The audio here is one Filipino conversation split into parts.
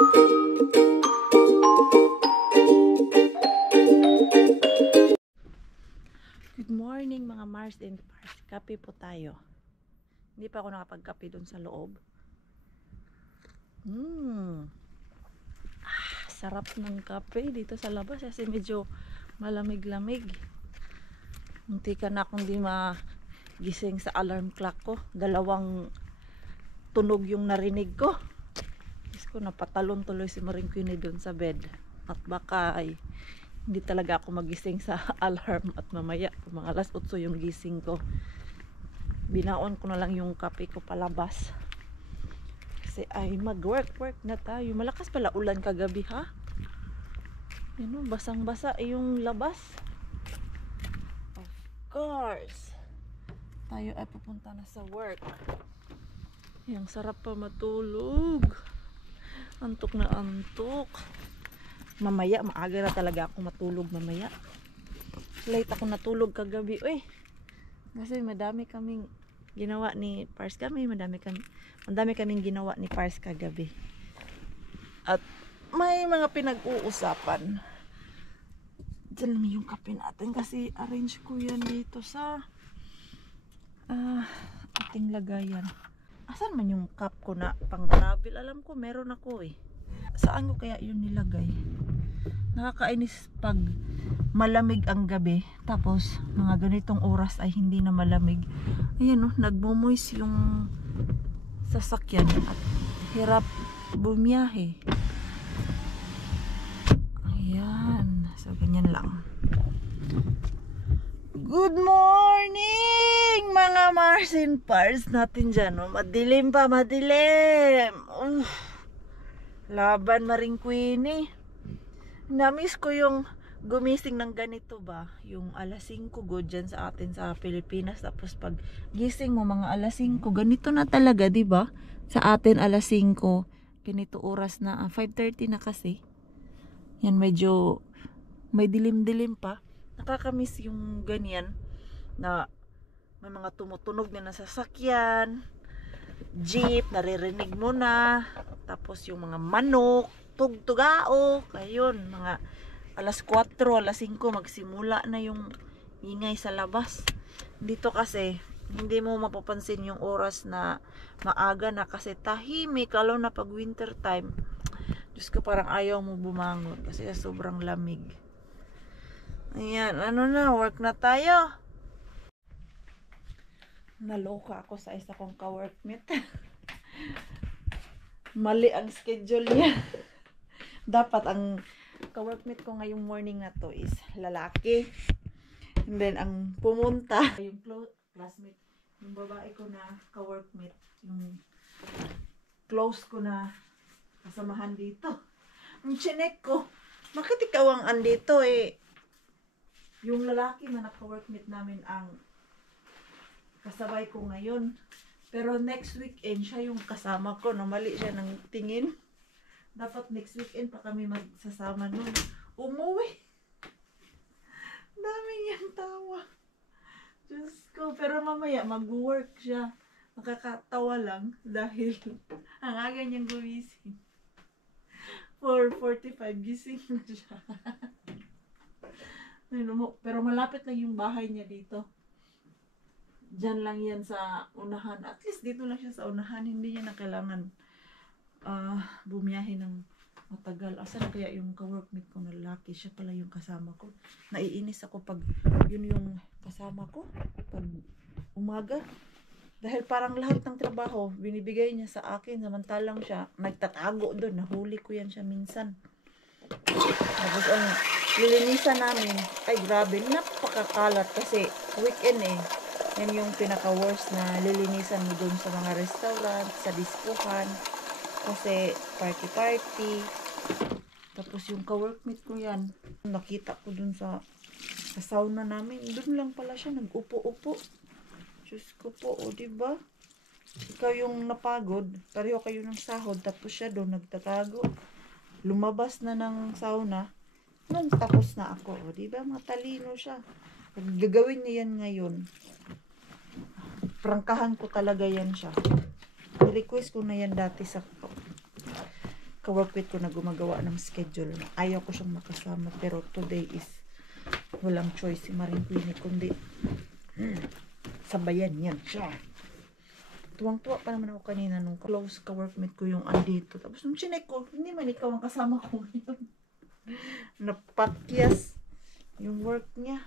Good morning mga Mars and Pars. Kape po tayo. Hindi pa ako nakapagkape dun sa loob. Sarap ng kape dito sa labas kasi medyo malamig-lamig. Munti ka na akong di magising sa alarm clock ko. 2 tunog yung narinig ko. Diyos ko, napatalon tuloy si Maring Queenie dun sa bed. At baka ay hindi talaga ako magising sa alarm at mamaya mga alas 8 yung gising ko. Binaon ko na lang yung kape ko palabas kasi ay mag-work na tayo. Malakas pala ulan kagabi, ha? Basang basa yung labas. Of course tayo ay pupunta na sa work. Yang sarap pa matulog, antok na antok. Mamaya, maaga na talaga ako matulog mamaya. Late ako natulog kagabi, kasi madami kaming ginawa ni Pars madami kaming ginawa ni Pars kagabi. At may mga pinag-uusapan. Diyan lang yung kape natin kasi arrange ko yan dito sa ating lagayan. Asan man yung cup ko na pang travel? Alam ko meron ako Saan ko kaya yun nilagay? Nakakainis pag malamig ang gabi tapos mga ganitong oras ay hindi na malamig. Ayan nagmumoist yung sasakyan at hirap bumiyahe. Ayan, so ganyan lang. Good morning mga Mars and Pars natin dyan. Madilim pa, madilim. Laban Maring Queenie. Namiss ko yung gumising ng ganito ba, yung alas 5 good dyan sa atin sa Pilipinas. Tapos pag gising mo mga alas 5, ganito na talaga, di ba? Sa atin alas 5, ganito oras na 5:30 na kasi. Yan, medyo may dilim-dilim pa. Nakakamiss yung ganyan na may mga tumutunog na sasakyan, jeep, naririnig mo na. Tapos yung mga manok, tugtugao, ayun, mga alas 4, alas 5 magsimula na yung ingay sa labas. Dito kasi hindi mo mapapansin yung oras na maaga na kasi tahimik, lalo na pag winter time. Diyos ko, parang ayaw mo bumangon kasi sobrang lamig. Ayan, work na tayo. Naloka ako sa isa kong ka-workmate. Mali ang schedule niya. Dapat ang ka-workmate ko ngayong morning na to is lalaki. And then ang pumunta yung classmate, yung babae ko na ka-workmate, yung close ko na kasamahan dito. Ang chinek ko, bakit ikaw ang andito yung lalaki na naka-workmate namin ang kasabay ko ngayon. Pero next weekend siya yung kasama ko. Mali siya ng tingin. Dapat next weekend pa kami magsasama nun. Umuwi. Dami niyang tawa. Diyos ko. Pero mamaya mag-work siya. Nakakatawa lang dahil ang aga niyang gumising. 4:45 gising na siya. Pero malapit lang yung bahay niya dito. Diyan lang yan sa unahan. At least dito lang siya sa unahan. Hindi niya na kailangan bumiyahe ng matagal. Asan kaya yung ka-workmate ko na lalaki? Siya pala yung kasama ko. Naiinis ako pag yun yung kasama ko. Pag umaga. Dahil parang lahat ng trabaho binibigay niya sa akin. Samantalang siya nagtatago doon. Nahuli ko yan siya minsan. Tapos ang lilinisan namin, ay grabe, napakakalat kasi weekend yan yung pinaka-worst na lilinisan mo dun sa mga restaurant, sa diskuhan, kasi party. Tapos yung ka-workmate ko yan, nakita ko dun sa sauna namin, dun lang pala siya nag-upo-upo. Diyos ko po, diba? Ikaw yung napagod, pareho kayo ng sahod, tapos siya doon nagtatago. Lumabas na ng sauna nung tapos na ako. Diba? Matalino siya. Gagawin niya yan ngayon. Prangkahan ko talaga yan siya. I-request ko na yan dati sa ka-workmate ko na gumagawa ng schedule. Ayaw ko siyang makasama, pero today is walang choice si Maring Queenie, kundi sabayan yan siya. Tuwang-tuwa pa naman ako kanina nung close ka-workmate ko yung andito. Tapos nung chinek ko, hindi man ikaw ang kasama ko ngayon. Napakyas yung work niya.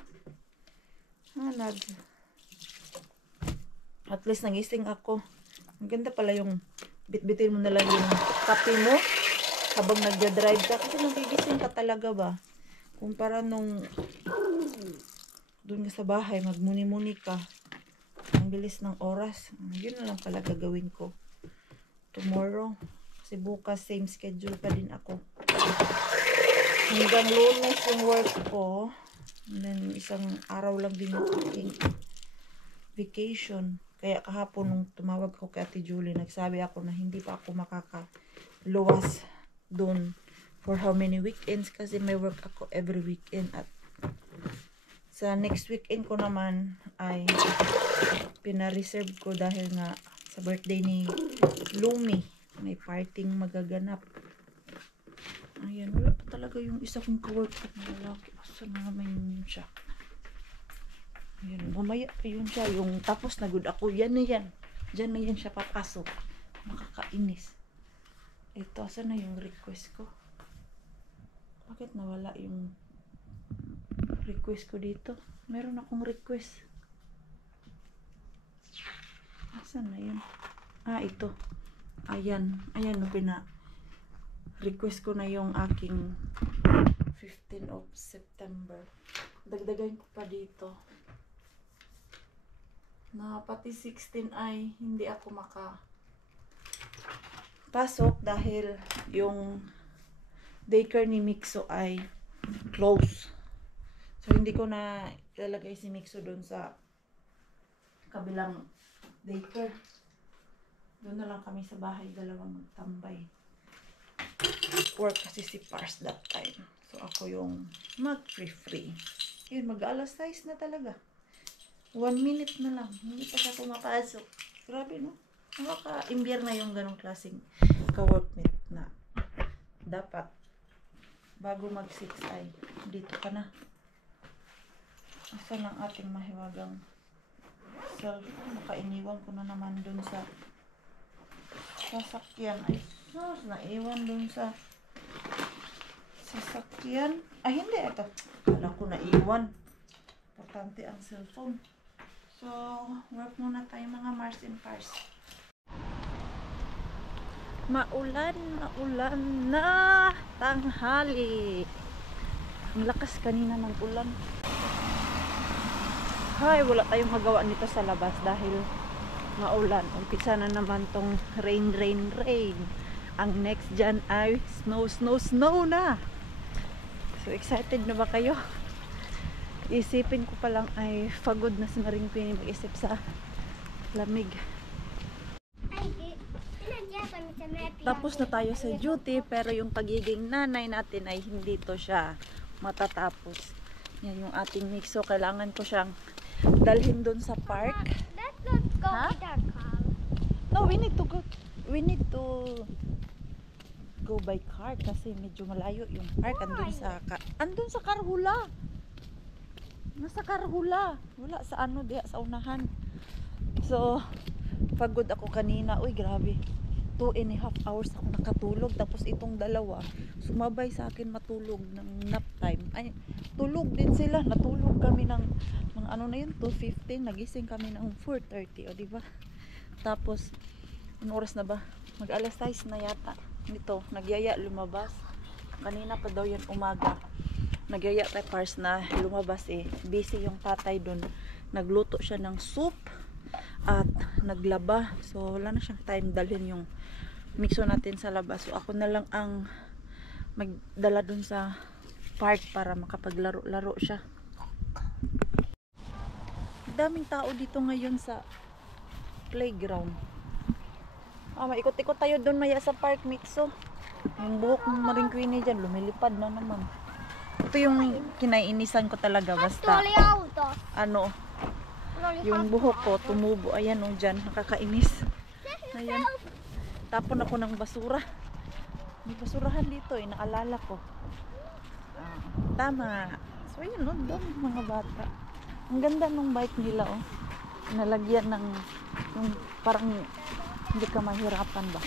At least nagising ako. Ang ganda pala yung bitbitin mo na lang yung kape mo habang nagja-drive ka. Kasi nagigising ka talaga ba? Kumpara nung doon ka sa bahay, magmuni-muni ka. Ang bilis ng oras. Yun na lang pala gagawin ko tomorrow. Kasi bukas same schedule pa din ako. Hanggang Lunes yung work ko. And then isang araw lang din yung aking vacation. Kaya kahapon nung tumawag ko kay Ate Julie, nagsabi ako na hindi pa ako makakaluwas doon for how many weekends kasi may work ako every weekend. At sa next weekend ko naman ay pina-reserve ko dahil nga sa birthday ni Lumi may parting magaganap. Ayan, wala pa talaga yung isa kong ka-work na lalaki. Asa na naman yun siya? Ayan, mamaya pa yun siya. Yung tapos na good ako, yan na yan. Diyan na yan siya papasok. Makakainis. Ito, asa na yung request ko? Bakit nawala yung request ko dito? Meron akong request. Asa na yun? Ah, ito. Ayan. Ayan, no, request ko na yung aking 15 of September. Dagdagan ko pa dito. Na pati 16 ay hindi ako makapasok dahil yung daycare ni Mixo ay close. So hindi ko na ilalagay si Mixo doon sa kabilang daycare. Doon na lang kami sa bahay, dalawang magtambay. Work kasi si Pars that time. So ako yung mag-free. Yun, mag-alas 6 na talaga. 1 minute na lang. Hindi pa siya pumapasok. Grabe, no? Nakaka-imbier na yung ganong klaseng ka-workmate na dapat bago mag-6 ay dito ka na. Asa lang ating mahiwagang cellphone. Makainiwan ko na naman dun sa sasakyan. Ay, sus, naiwan dun sa sasakyan. Ay, hindi. Ito. Kala ko naiwan. Importante ang cellphone. So, work muna tayo mga Mars and Pars. Maulan na tanghali. Ang lakas kanina ng ulan. Hay, wala tayong magawa nito sa labas dahil maulan. Umpisa na naman tong rain. Ang next dyan ay snow na. So excited na ba kayo? Isipin ko pa lang ay pagod na si Maring Queenie mag-isip sa lamig. Tapos na tayo sa duty, pero yung pagiging nanay natin ay hindi to siya matatapos. Yan yung ating Mixo. Kailangan ko siyang dalhin doon sa park. Let's not go with our car. No, we need to go by car kasi medyo malayo yung park. Andun sa Karhula. Nasa Karhula. Wala sa ano, diya sa unahan. So, pagod ako kanina. Uy, grabe. 2.5 hours ako nakatulog. Tapos itong dalawa, sumabay sa akin matulog ng nap time. Ay, tulog din sila. Natulog kami ng ano na yun, 2:15. Nagising kami ng 4:30. O, diba? Tapos, anong oras na ba? Mag-alas 6 na yata. Nito, nagyaya lumabas. Kanina pa daw yan umaga. Nagyaya kay Pars na lumabas eh. Busy yung tatay dun. Nagluto siya ng soup at naglaba. So, wala na siyang time dalhin yung Mixo natin sa labas. So, ako na lang ang magdala dun sa park para makapaglaro-laro siya. Daming tao dito ngayon sa playground. Maikot-ikot tayo dun maya sa park, Mixo. Yung buhok ng Maring Queenie dyan, lumilipad na naman. Ito yung kinaiinisan ko talaga. Basta, ano, yung buhok ko tumubo. Ayan o, dyan, nakakainis. Ayan. Tapon ako ng basura. May basurahan dito eh, naalala ko. Ah, tama. So yun, no, doon mga bata. Ang ganda nung bike nila oh. Nalagyan ng yung parang hindi ka mahirapan ba?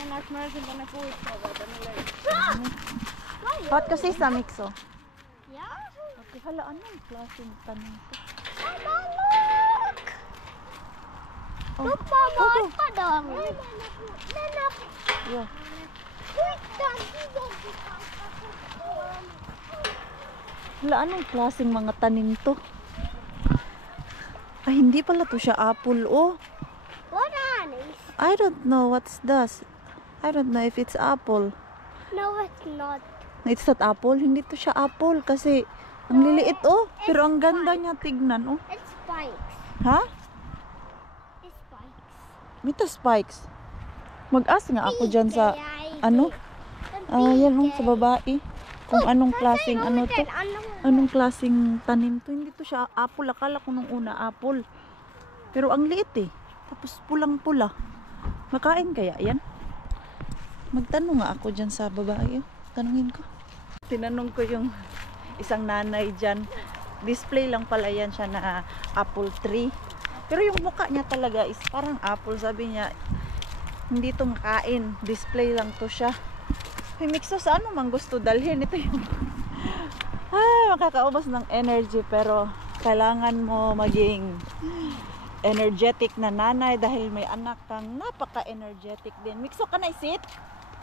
Hot kasi sa mixo. Yeah? Okay, hala, anong klaseng tanim to? Mama, look! Oh, Look, Mama, oh, it's padang. Nana, yeah. wait, Daddy, Hala, anong klaseng mga tanim to? Ay, hindi pala to siya apple, oh. what are these? I don't know what's this. I don't know if it's apple. No, it's not. It's not apple? Hindi to siya apple kasi ang liliit, oh. Pero ang ganda niya tignan, oh. It's spikes. Ha? It's spikes. Mita spikes. Mag-ask nga ako dyan sa, ano? Yan, oh, sa babae. Kung anong klaseng, ano to. Anong klaseng tanim to? Hindi to siya apple. Akala ko nung una apple. Pero ang liit eh. Tapos pulang-pula. Makain kaya yan? Magtanong nga ako dyan sa babae. Oh. Tanungin ko. Tinanong ko yung isang nanay dyan. Display lang pala yan siya na apple tree. Pero yung mukha niya talaga is parang apple. Sabi niya, hindi to makain. Display lang to siya. Hey, Mixo, sa ano mang gusto dalhin? Ito yung makakaubos ng energy pero kailangan mo maging energetic na nanay dahil may anak kang napaka-energetic din. Mixo, ka na isit?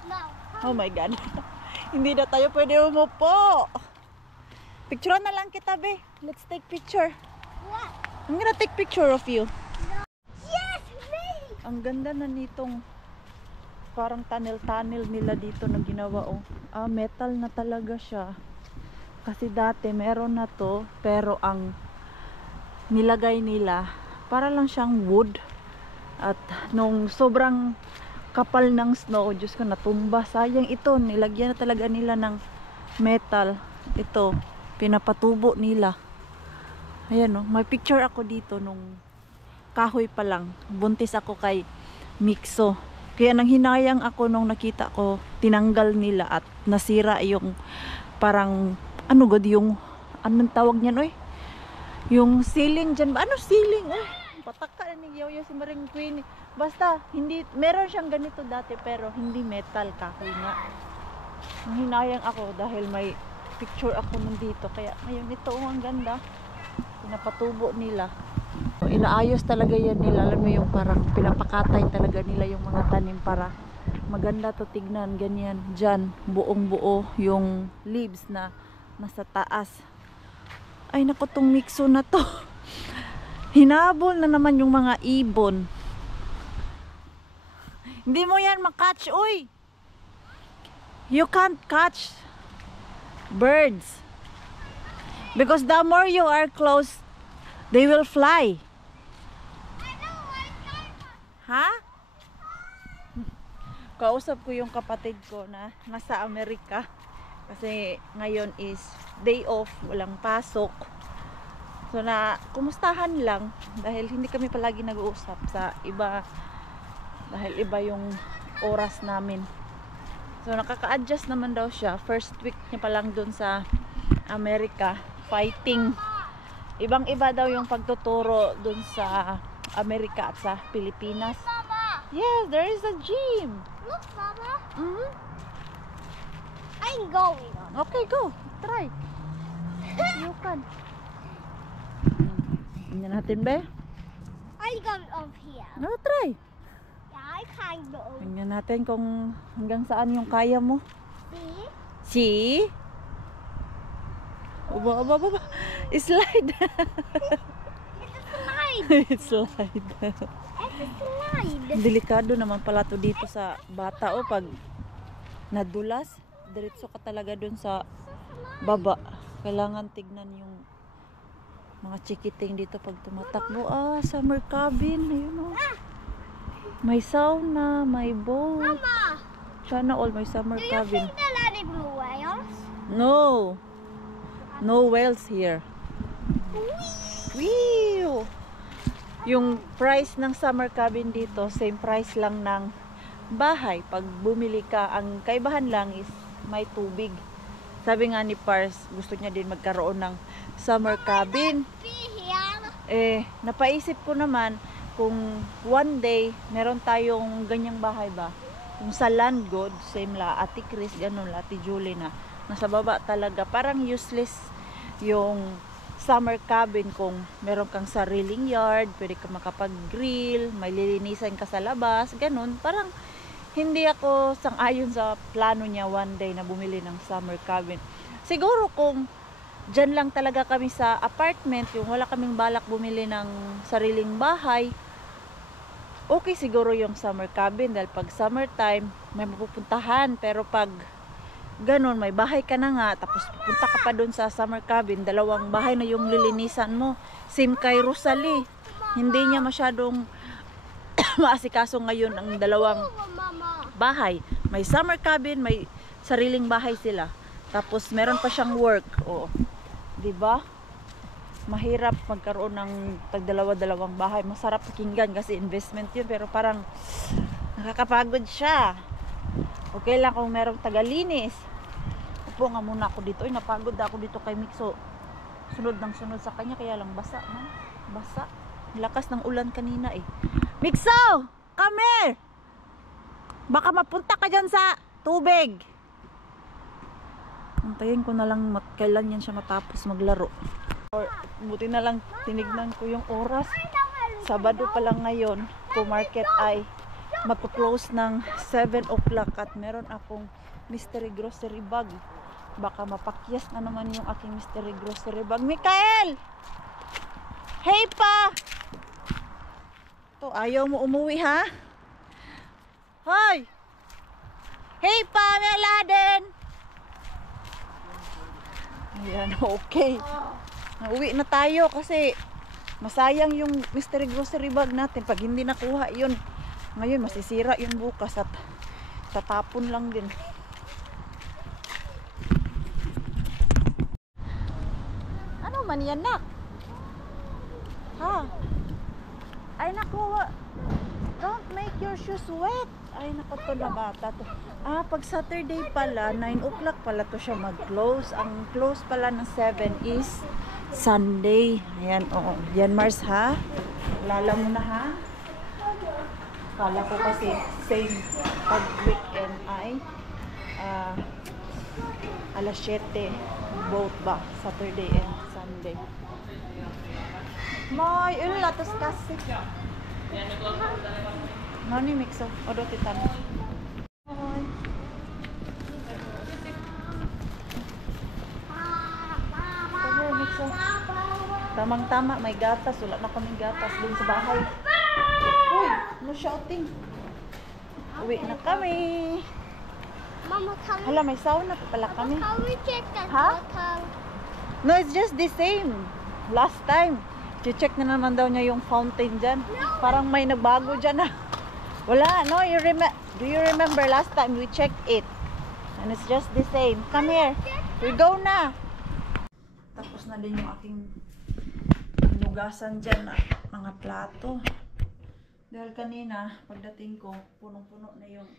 No. Oh my God. Hindi na tayo pwede umupo. Picture na lang kita, be. Let's take picture. What? I'm gonna take picture of you. Yes, me! Ang ganda na nitong parang tunnel nila dito na ginawa, oh. Metal na talaga siya. Kasi dati meron na to, pero ang nilagay nila para lang siyang wood. At nung sobrang kapal ng snow, Diyos ko, natumba. Sayang ito, nilagyan na talaga nila ng metal. Ito, pinapatubo nila. Ayan, oh, may picture ako dito nung kahoy pa lang. Buntis ako kay Mixo. Kaya nang hinayang ako nung nakita ko, tinanggal nila at nasira yung parang, ano god, yung, anong tawag niyan, oy? Yung ceiling dyan. Ano ceiling? Oh, pataka ni Yoyo si Maring Queen. Basta, hindi, meron siyang ganito dati pero hindi metal, kahoy nga. Nang hinayang ako dahil may picture ako nandito. Kaya ngayon ito, oh, ang ganda. Pinapatubo nila. Inaayos talaga yan nila. Alam mo yung parang pinapakatay talaga nila yung mga tanim para maganda to tignan. Ganyan. Dyan, buong buo yung leaves na nasa taas. Ay naku, tong Mixo na to. Hinabol na naman yung mga ibon. Hindi mo yan makatch, uy. You can't catch birds. Because the more you are close, they will fly. Ha? Kausap ko yung kapatid ko na nasa Amerika. Kasi ngayon is day off, walang pasok. So na kumustahan lang dahil hindi kami palagi nag-uusap sa iba dahil iba yung oras namin. So nakaka-adjust naman daw siya. First week niya pa lang doon sa Amerika, fighting. Ibang-iba daw yung pagtuturo doon sa Amerika at sa Pilipinas. Mama! Yes, there is a gym. Look, Mama! Mm-hmm. I'm going. Okay, go. Try. You can. Tingnan natin, be. I'm going over here. No, try. Yeah, I can't go. Tingnan natin kung hanggang saan yung kaya mo. See? See? Aba. Slide. It's a slide. Slide. It's a slide. Delikado naman pala to dito sa bata, oh, pag nadulas, diretso ka talaga dun sa baba. Kailangan tignan yung mga chikiting dito pag tumatakbo. Summer cabin. Ayun, oh. May sauna, may boat. Mama! Sana all may summer Do you cabin. think there are any blue whales? No. No whales here. Wee! Yung price ng summer cabin dito, same price lang ng bahay. Pag bumili ka, ang kaibahan lang is may tubig. Sabi nga ni Pars, gusto niya din magkaroon ng summer cabin. Napaisip ko naman kung one day meron tayong ganyang bahay ba, kung sa land god, same la Ate Chris, ganun la Ate Julie na nasa baba talaga, parang useless yung summer cabin kung meron kang sariling yard, pwede ka makapag-grill, may lilinisan ka sa labas, ganun. Parang hindi ako sang-ayon sa plano niya one day na bumili ng summer cabin. Siguro kung dyan lang talaga kami sa apartment, yung wala kaming balak bumili ng sariling bahay, okay siguro yung summer cabin dahil pag summertime may mapupuntahan. Pero pag ganun, may bahay ka na nga, tapos pupunta ka pa dun sa summer cabin, dalawang bahay na yung lilinisan mo. Same kay Rosalie, hindi niya masyadong maasikaso ngayon ang dalawang bahay. May summer cabin, may sariling bahay sila. Tapos meron pa siyang work. Oo. 'Di ba? Mahirap magkaroon ng tagdalawa-dalawang bahay. Masarap pakinggan kasi investment 'yun, pero parang nakakapagod siya. Okay lang kung merong tagalinis. Upo nga muna ako dito. Ay, napagod ako dito kay Mixo. Sunod ng sunod sa kanya, kaya lang basa, man. Basa. Lakas ng ulan kanina eh. Mixo! Come here! Baka mapunta ka dyan sa tubig. Antayin ko na lang kailan yan siya matapos maglaro. Or, buti na lang tinignan ko yung oras. Sabado pa lang ngayon. Kung market ay magpo-close ng 7 o'clock at meron akong mystery grocery bag. Baka mapakyas na naman yung aking mystery grocery bag. Mikael! Hey pa! To, ayaw mo umuwi ha? Hoy! Hey pa, may Aladdin! Ayan, okay. Uwi na tayo kasi masayang yung mystery grocery bag natin pag hindi nakuha yun. Ngayon masisira yun bukas at tatapon lang din. Ano man yan, nak? Ha? Ay naku, don't make your shoes wet. Ay naku, to na bata to. Pag Saturday pala 9 o'clock pala to siya mag-close. Ang close pala ng 7 is Sunday. Ayan, oo. Yan Mars ha. Lala mo na ha. Kala ko kasi same pag weekend ay alas 7 both ba, Saturday and Sunday. May latos kasi. Nani mixo, odo titan. Hoy. Sabi mixo. Tamang-tama, may gatas, wala na kaming gatas dun sa bahay. Uy, no shouting. Uwi na kami. Mama, Hala, may sauna pa pala kami. can we check that Ha? bottle? No, it's just the same. Last time, check na naman daw niya yung fountain dyan. Parang may nagbago dyan. Wala, no, do you remember last time we checked it? And it's just the same. Come here. We go na. Tapos na din yung aking hinugasan dyan na mga plato. Dahil kanina, pagdating ko, punong-puno na yung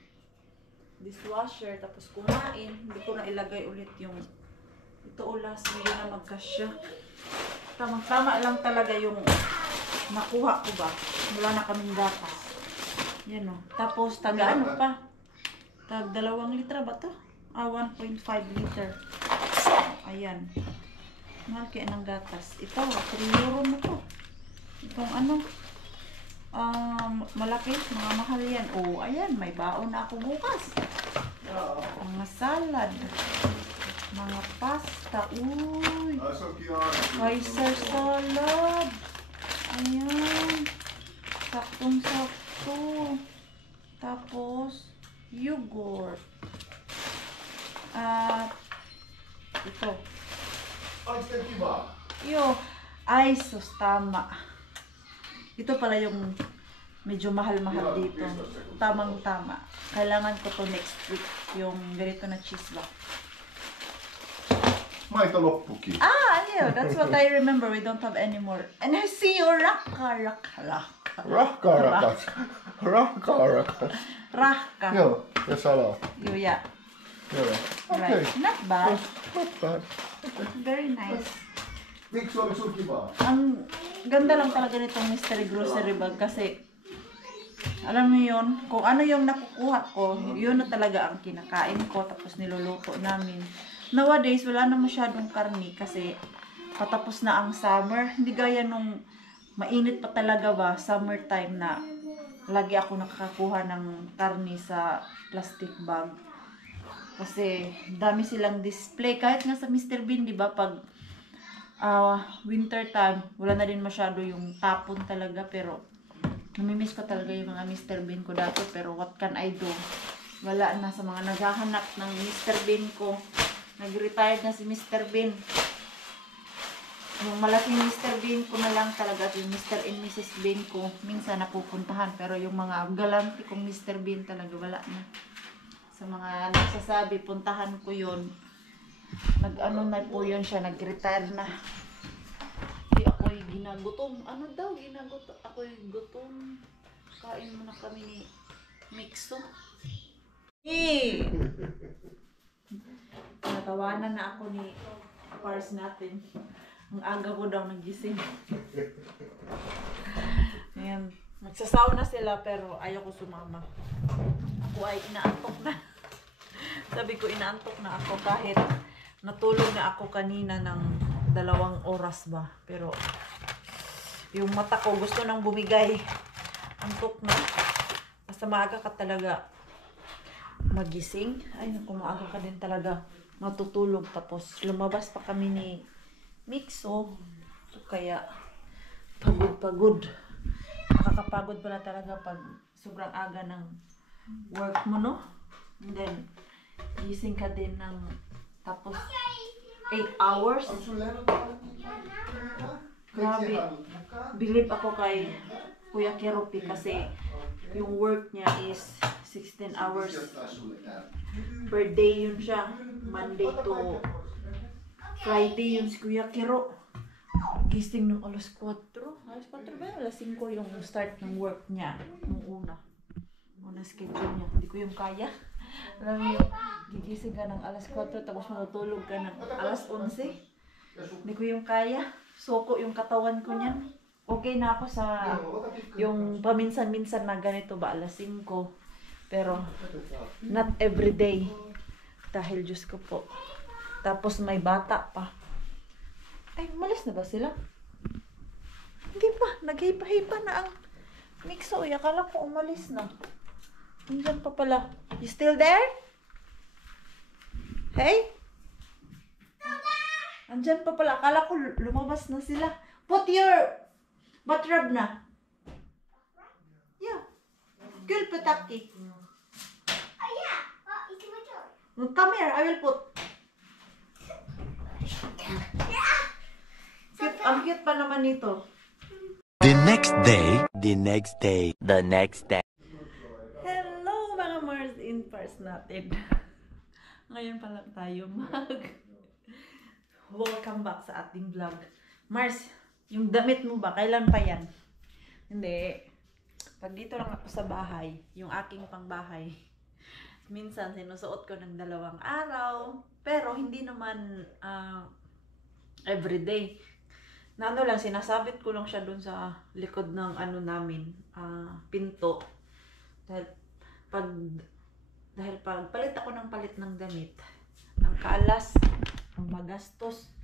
dishwasher. Tapos kumain, hindi ko na ilagay ulit yung ito ulas, hindi na magkasya. Tamang-tama lang talaga yung nakuha ko ba. Wala na kaming gatas. Yan o. Tapos, taga ano pa? Tag 2 litra ba to? 1.5 liter. Ayan. Mahal kaya ng gatas. Ito, 3 euro na to. Itong ano, malaki, mga mahal yan. Oh, ayan, may baon na ako bukas. Mga salad. Mga pasta. Uy. Kaiser salad. Ayan. Saktong-sakto. Tapos, yogurt. At, ito. Ay, sus, tama. Ito pala yung medyo mahal-mahal dito. Tamang-tama. Kailangan ko to next week. Yung ganito na cheese ba. Aliyo. That's what I remember. We don't have any more. And I see you Rahka. Rahka. Rahka. Joo, ja salaa. Joo, ja. Yeah. Right. Okay. Not bad. Not bad. Very nice. Miksi oli sun kivaa? Ang ganda lang talaga nitong mystery grocery bag kasi alam mo yun, kung ano yung nakukuha ko, yun na talaga ang kinakain ko tapos niluluto namin. Nowadays, wala na masyadong karni kasi patapos na ang summer. Hindi gaya nung mainit pa talaga ba, summertime na lagi ako nakakakuha ng karni sa plastic bag. Kasi dami silang display. Kahit nga sa Mr. Bean, di ba, pag winter time, wala na din masyado yung tapon talaga. Pero namimiss ko talaga yung mga Mr. Bean ko dati. Pero what can I do? Wala na sa mga naghahanap ng Mr. Bean ko. Nag-retired na si Mr. Bean. Yung malaking Mr. Bean ko na lang talaga. Yung Mr. and Mrs. Bean ko, minsan napupuntahan. Pero yung mga galante kong Mr. Bean talaga, wala na. Sa mga nagsasabi, puntahan ko yun. Nag-ano na po yun siya, nag-retire na. Hindi ako'y ginagutom. Ano daw, ginagutom? Ako'y gutom. Kain muna kami ni Mixo. Natawanan na ako ni Pars natin. Ang aga ko daw nagising. Ayan. Magsasaw na sila pero ayaw ko sumama. Ako ay inaantok na. Sabi ko inaantok na ako kahit natulog na ako kanina ng 2 oras ba. Pero yung mata ko gusto nang bumigay. Antok na. Basta maaga ka talaga magising. Ay naku, maaga ka din talaga matutulog. Tapos lumabas pa kami ni Mixo. So, kaya pagod. Nakakapagod pala talaga pag sobrang aga ng work mo, no? And then, gising ka din ng tapos 8 hours. Grabe. Believe ako kay Kuya Keropi kasi yung work niya is 16 hours per day yun siya. Monday to Friday yun si Kuya Kero. Gising nung alas 4. Alas 4 ba? Alas 5 yung start ng work niya. Nung una schedule niya. Hindi ko yung kaya. Alam mo yung gigising ka ng alas 4 tapos matutulog ka ng alas 11. Hindi ko yung kaya. Soko yung katawan ko niyan. Okay na ako sa yung paminsan-minsan na ganito ba alas 5. Pero not every day. Dahil Diyos ko po. Tapos may bata pa. Ay, umalis na ba sila? Hindi pa. Naghipa-hipa na ang Mixo. Akala ko umalis na. Andyan pa pala. You still there? Hey? Andyan pa pala. Akala ko lumabas na sila. Put your batrab na. Yeah. Good pataki. Come here. I will put. Cute. Ang cute pa naman nito. The next day. Hello mga Mars in Pars natin. Ngayon pa lang tayo welcome back sa ating vlog. Mars, yung damit mo ba? Kailan pa yan? Hindi. Pag dito lang ako sa bahay, yung aking pangbahay, minsan sinusuot ko ng 2 araw. Pero hindi naman everyday. Na ano lang, sinasabit ko lang siya dun sa likod ng ano namin, pinto. Dahil pag palit ako ng palit ng damit, ang kalas, ang magastos.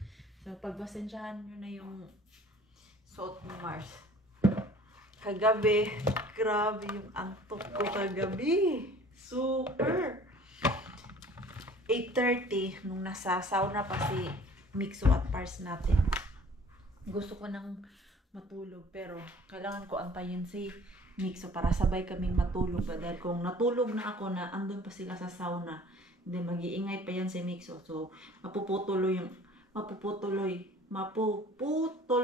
So, pagpasensyahan nyo na yung suot ni Mars. Kagabi, grabe yung antok ko kagabi. Super! 8:30, nung nasa sauna pa si Mixo at Pars natin. Gusto ko nang matulog pero kailangan ko antayin si Mixo para sabay kaming matulog. Dahil kung natulog na ako na andun pa sila sa sauna, hindi mag-iingay pa yan si Mixo. So, mapuputol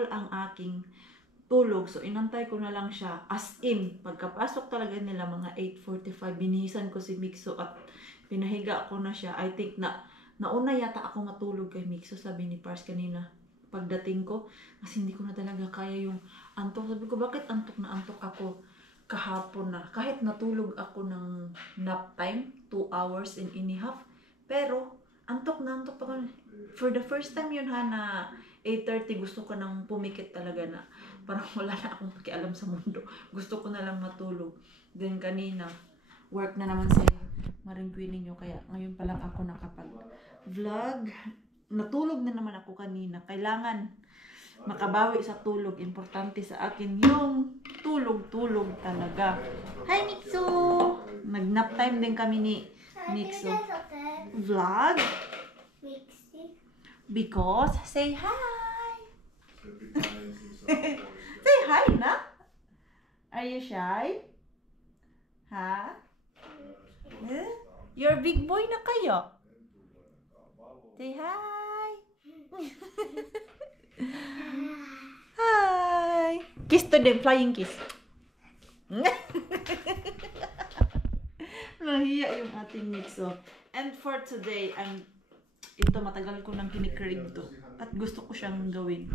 ang aking tulog. So, inantay ko na lang siya. As in, pagkapasok talaga nila mga 8:45, binihisan ko si Mixo at pinahiga ko na siya. I think na nauna yata ako matulog kay Mixo, sabi ni Pars kanina. Pagdating ko, kasi hindi ko na talaga kaya yung antok. Sabi ko, bakit antok na antok ako kahapon na? Kahit natulog ako ng nap time, 2 hours and a half, Pero, antok na antok pa kami. For the first time yun ha, na 8:30 gusto ko nang pumikit talaga na parang wala na akong pakialam sa mundo. Gusto ko na lang matulog. Then kanina, work na naman sa Maring Queenie nyo. Kaya ngayon pa lang ako nakapag-vlog. Natulog na naman ako kanina. Kailangan makabawi sa tulog. Importante sa akin yung tulog-tulog talaga. Hi, Nixo! Nag-nap time din kami ni Nixo. Vlog? Because, say hi! Say hi na? Are you shy? Ha? Eh? You're big boy na kayo. Say hi! Hi! Kiss to them, flying kiss. Nahiya yung ating Nixo. And for today, ito matagal ko nang kinikrave to. At gusto ko siyang gawin.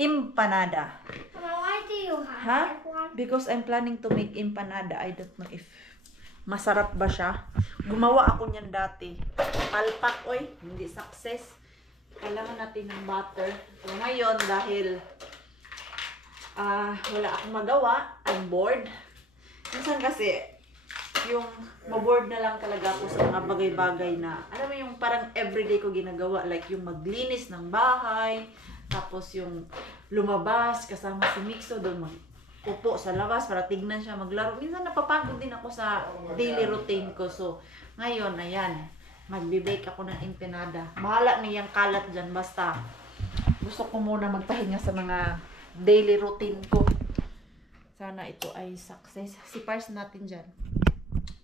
Empanada. Why do you Ha? have one? Because I'm planning to make empanada. I don't know if masarap ba siya. Gumawa ako niyan dati. Palpak, oy. Hindi success. Kailangan natin ng butter. So ngayon, dahil wala akong magawa, I'm bored. Minsan kasi, yung maboard na lang talaga ako sa mga bagay-bagay na, alam mo yung parang everyday ko ginagawa, like yung maglinis ng bahay, tapos yung lumabas kasama si Mixo, doon upo sa labas para tignan siya maglaro. Minsan napapagod din ako sa daily routine ko. So, ngayon, ayan, magbe-bake ako ng empanada. Bahala niyang kalat dyan, basta gusto ko muna magpahinga sa mga daily routine ko. Sana ito ay success. Si Pars natin dyan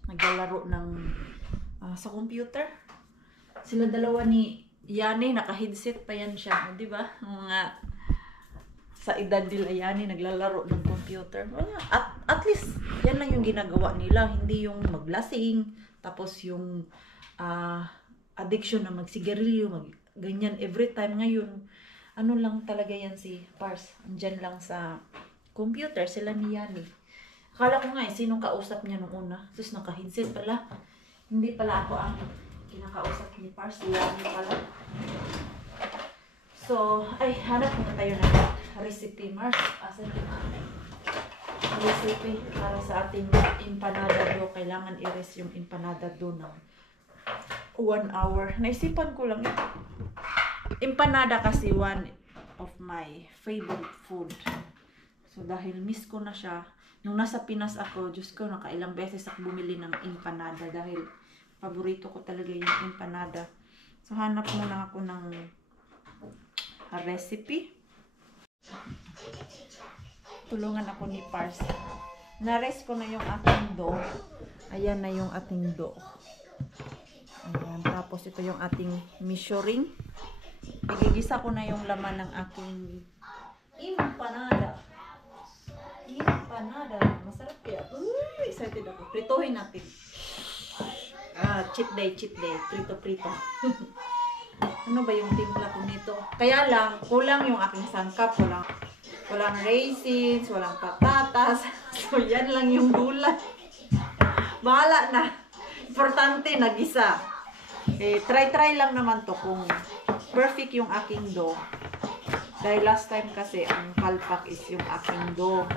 naglalaro ng sa computer. Sila dalawa ni Yani, naka-headset pa yan siya, di ba? Mga sa edad nila Yani naglalaro ng computer. At least yan lang yung ginagawa nila, hindi yung maglasing, tapos yung addiction na magsigarilyo, ganyan every time. Ngayon, ano lang talaga yan si Pars, andyan lang sa computer, sila ni Yani. Akala ko nga sinong kausap niya nung una. Tapos naka-headset pala. Hindi pala ako ang kinakausap ni Pars. Yani pala. So, ay, hanap muna tayo ng recipe, Mars. Asan yung recipe para sa ating empanada dough. Kailangan i-rest yung empanada dough ng 1 hour. Naisipan ko lang ito. Empanada kasi one of my favorite food. So, dahil miss ko na siya, nung nasa Pinas ako, Diyos ko, nakailang beses ako bumili ng empanada dahil paborito ko talaga yung empanada. So, hanap muna ako ng recipe. Tulungan ako ni Pars. Na-rest ko na yung ating dough. Ayan na yung ating dough. Ayan. Tapos, ito yung ating measuring. Igigisa ko na yung laman ng aking empanada. Empanada. Masarap kaya. Uy, excited ako. Pritohin natin. Cheat day, cheat day. Prito-prito. Ano ba yung timpla ko nito? Kaya lang, kulang yung aking sangkap. Walang raisins, walang patatas. So, yan lang yung gulay. Bahala na. Importante, nagisa. Try lang naman to kung perfect yung aking dough. Dahil last time kasi, ang palpak is yung aking dough.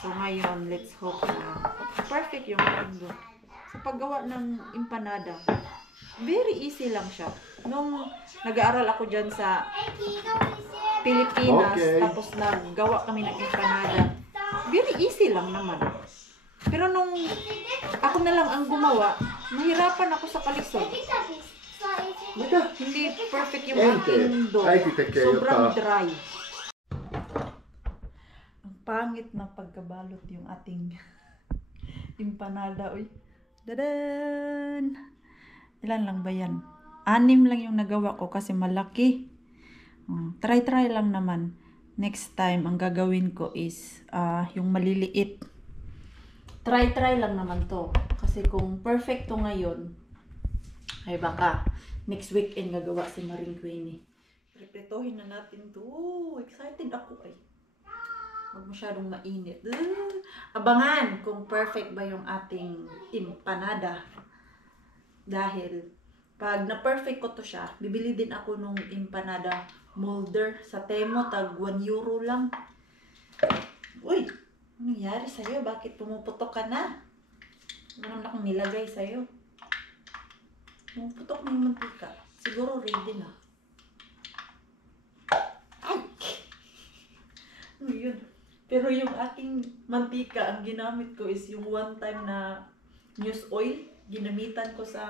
So, ngayon, let's hope na perfect yung aking dough. Sa paggawa ng empanada, very easy lang siya. Nung nag-aaral ako dyan sa Pilipinas, tapos naggawa kami ng empanada, very easy lang naman. Pero nung ako na lang ang gumawa, nahirapan ako sa kalisod. Hindi perfect yung aking dough. Sobrang dry. Ang pangit na pagkabalot yung ating empanada. Uy. Dadan! Ilan lang ba yan? 6 lang yung nagawa ko kasi malaki. Try lang naman. Next time, ang gagawin ko is yung maliliit. Try lang naman to. Kasi kung perfect to ngayon, ay baka next weekend gagawa si Maring Queenie. Prepretohin na natin to. Excited ako ay. Huwag masyadong mainit. Abangan kung perfect ba yung ating empanada. Dahil Pag na-perfect ko to siya, bibili din ako nung empanada molder sa Temo, tag 1 euro lang. Uy, ano nangyari sa'yo? Bakit pumuputok ka na? Ano naman akong nilagay sa'yo? Pumuputok na yung mantika. Siguro ready na. Ay! Ano yun? Pero yung aking mantika, ang ginamit ko is yung one time na news oil. Ginamitan ko sa...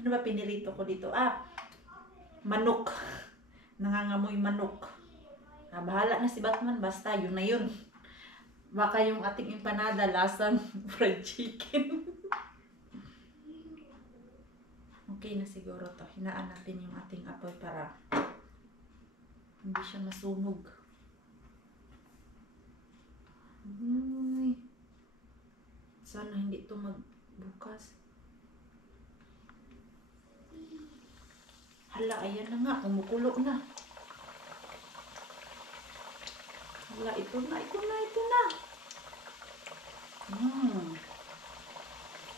Ano ba pinirito ko dito? Manok. Nangangamoy manok. Bahala na si Batman. Basta, yun na yun. Baka yung ating empanada, lasang fried chicken. Okay na siguro to. Hinaan natin yung ating apoy para hindi siya masunog. Uy. Sana hindi ito magbukas. Hala, ayan na nga. Kumukulo na. Hala, ito na.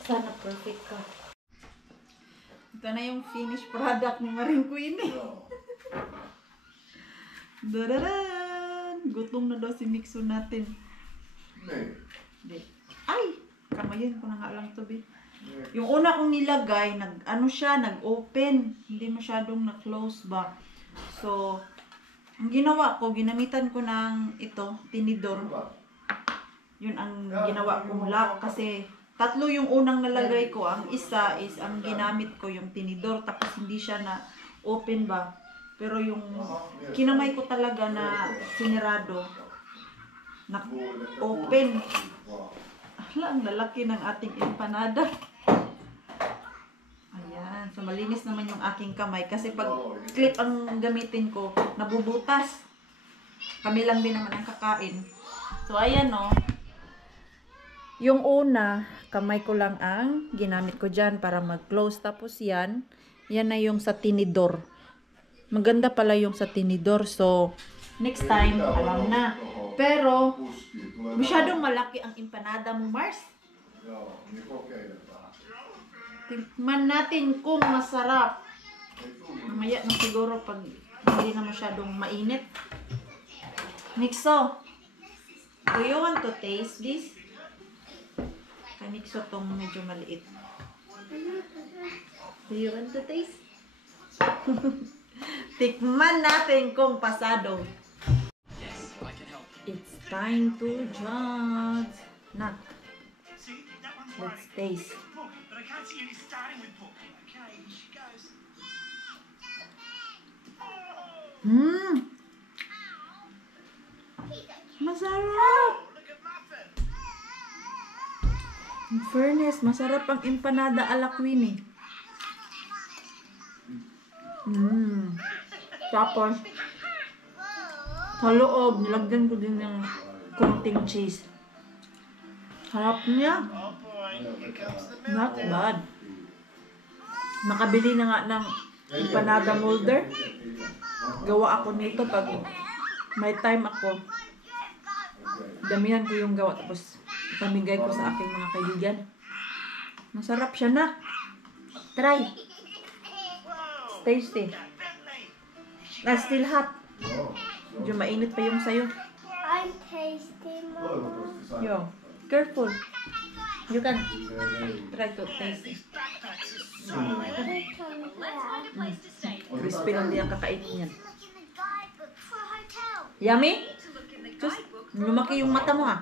Sana perfect ka. Ito na yung finished product ni Maring Queen eh. Dadadan! Gutom na daw si Mixo natin. Hindi. Ay! Kamayin ko na nga lang to, be. Yung una kong nilagay, nag-open. Hindi masyadong na-close ba. So, ang ginawa ko, ginamitan ko ng tinidor. Yun ang ginawa kong lock. Kasi, 3 yung unang nalagay ko. Ang isa is, ang ginamit ko yung tinidor. Tapos, hindi siya na-open ba. Pero yung kinamay ko talaga na sinirado, na-open. Hala, ang lalaki ng ating empanada. Ayan. So, malinis naman yung aking kamay. Kasi pag clip ang gamitin ko, nabubutas. Kami lang din naman ang kakain. So, ayan o. Yung una, kamay ko lang ang ginamit ko dyan para mag-close. Tapos yan na yung sa tinidor. Maganda pala yung sa tinidor. So, next time, alam na. Pero, masyadong malaki ang empanada mo, Mars. Tingnan natin kung masarap. Mamaya na siguro pag hindi na masyadong mainit. Mixo, do you want to taste this? Kay Mixo tong medyo maliit. Do you want to taste? Tikman natin kung pasado. It's time to judge. Nah. Let's taste. Masarap! In fairness, masarap ang empanada ala Queenie. Tapos, sa loob, nilagyan ko din ng konting cheese. Harap niya. Not bad. Nakabili na nga ng empanada molder. Gawa ako nito pag may time ako. Damihan ko yung gawa. Tapos, pamigay ko sa aking mga kaibigan. Masarap siya na. Try. It's tasty. Still hot. Medyo mainit pa yung sayo. I'm tasty, Mama. Yo, careful. You can try to taste it. Crispy lang din ang kakainin yan. Yummy? Just, lumaki yung mata mo ah.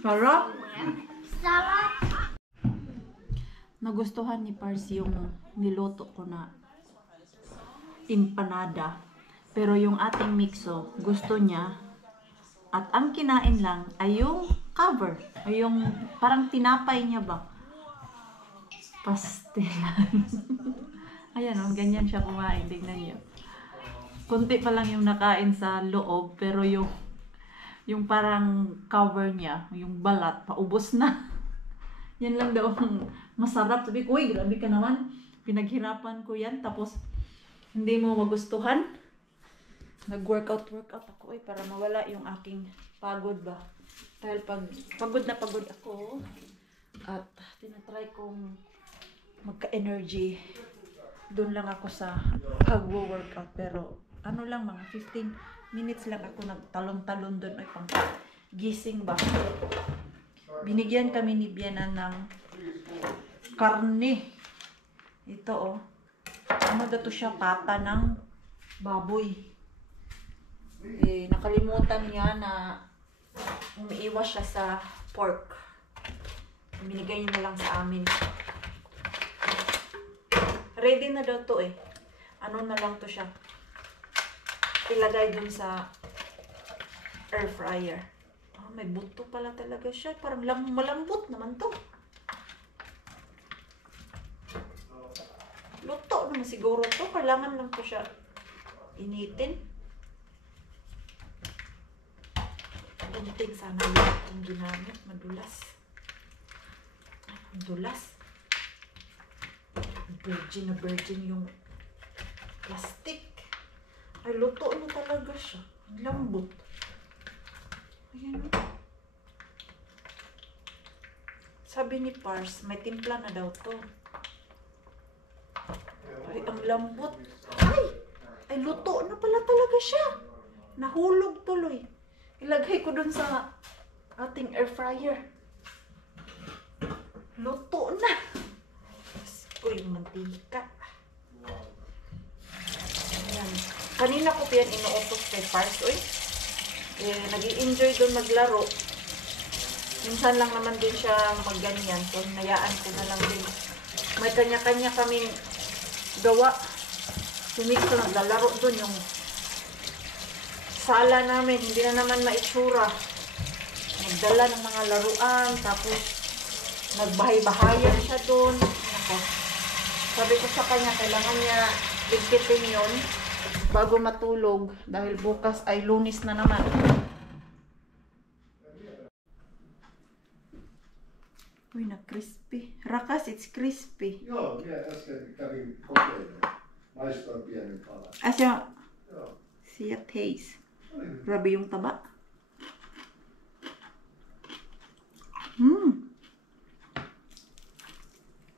Sarap. Sarap. Nagustuhan ni Pars yung niluto ko na empanada. Pero yung ating Mixo, gusto niya. At ang kinain lang ay yung cover. Ay yung parang tinapay niya ba? Pastelan. Ayan o, ganyan siya kumain. Tignan niyo. Kunti pa lang yung nakain sa loob. Pero yung parang cover niya, yung balat, paubos na. Yan lang daw ang masarap. Sabi ko, uy, grabe ka naman. Pinaghirapan ko yan. Tapos, hindi mo magustuhan. Nag-workout ako para mawala yung aking pagod ba. Dahil pag pagod na pagod ako, At tinatry kong magka-energy. Doon lang ako sa pag-workout. Pero ano lang, mga 15 minutes lang ako nagtalon-talon doon. Ay, pang gising ba? Binigyan kami ni Biana ng karne. Ito oh. Ano daw to siya? Pata ng baboy. Eh, nakalimutan niya na umiiwas siya sa pork. Binigay niya na lang sa amin. Ready na daw to eh. Ano na lang to siya. Ilagay dun sa air fryer. Oh, may buto pala talaga siya. Parang malambot naman to. Luto naman siguro to. Kailangan lang ko siya initin. Bunting sana yun itong ginamit. Madulas. Madulas. Virgin na virgin yung plastic. Ay, luto na talaga siya. Ang lambot. Ayan o. Sabi ni Pars, may timpla na daw to. Ay, ang lambot. Ay, luto na pala talaga siya. Nahulog tuloy. Ilagay ko dun sa ating air fryer. Luto na. Uy, mantika. Ayan. Kanina ko pa yan inuutos kay Pars. Uy, nag-i-enjoy doon maglaro. Minsan lang naman din siya magganyan. So, nayaan ko na lang din. May kanya-kanya kaming gawa. Sumikso, naglalaro doon yung sala namin. Hindi na naman maitsura. Nagdala ng mga laruan. Tapos, nagbahay-bahayan siya doon. Ako. Sabi ko sa kanya, kailangan niya ligpitin yun bago matulog dahil bukas ay Lunes na naman. Uy, na-crispy. Rakas, it's crispy. Joo, minä äsken kävin kokeilemaan. Maistoin pienen kalan. Asya, Joo. siya taste. Grabe yung taba.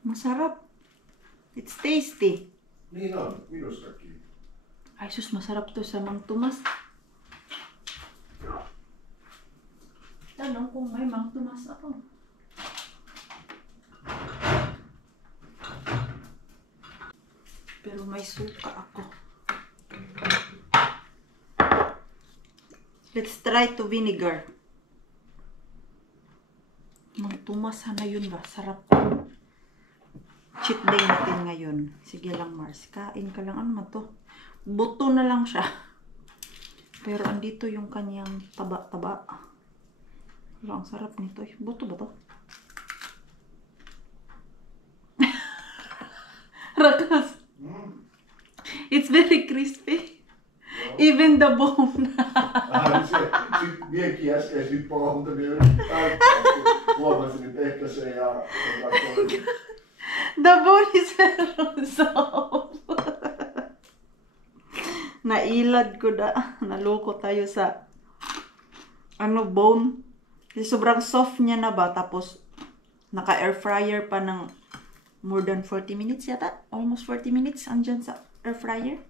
Masarap. It's tasty. Niin on, minustakin. Ay, sus, masarap to sa Mang Tomas. Tanong kung may Mang Tomas ako. Pero may suka ako. Let's try to vinegar. Mang Tomas, sana yun ba? Sarap. Cheat day natin ngayon. Sige lang, Mars. Kain ka lang. Ano man to? Buto na lang siya. Pero andito yung kanyang taba-taba. Pero ang sarap nito. Buto ba to? Rakas. It's very crispy. Even the bone. Sitten miekin äsken sit pohonta, niin huomasin, että ehkä se ja... The bone is very soft. Nailad ko da. Naloko tayo sa bone. Kasi sobrang soft niya na ba. Tapos naka-air fryer pa ng more than 40 minutes yata. Almost 40 minutes andyan sa air fryer.